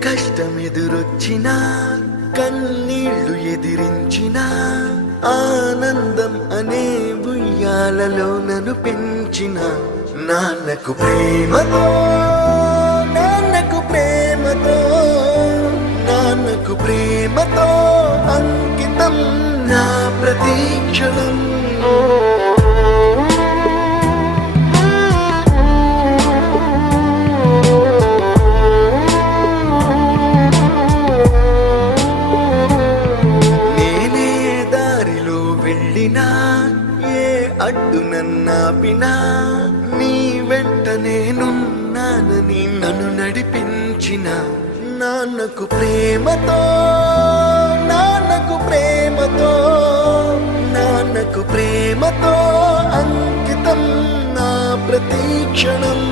కష్టమెదురొచ్చినా కన్నీళ్లు ఎదిరించినా ఆనందం అనే ఉయ్యాలలో నన్ను పెంచిన నాన్నకు ప్రేమతో నాన్నకు ప్రేమతో నాన్నకు ప్రేమతో అంకితం నా ప్రతీక్షణం. ఏ అడ్డు నన్నాపినా నీ వెంట నేనున్నానని నన్ను నడిపించిన నాన్నకు ప్రేమతో నాన్నకు ప్రేమతో నాన్నకు ప్రేమతో అంకితం నా ప్రతీక్షణం.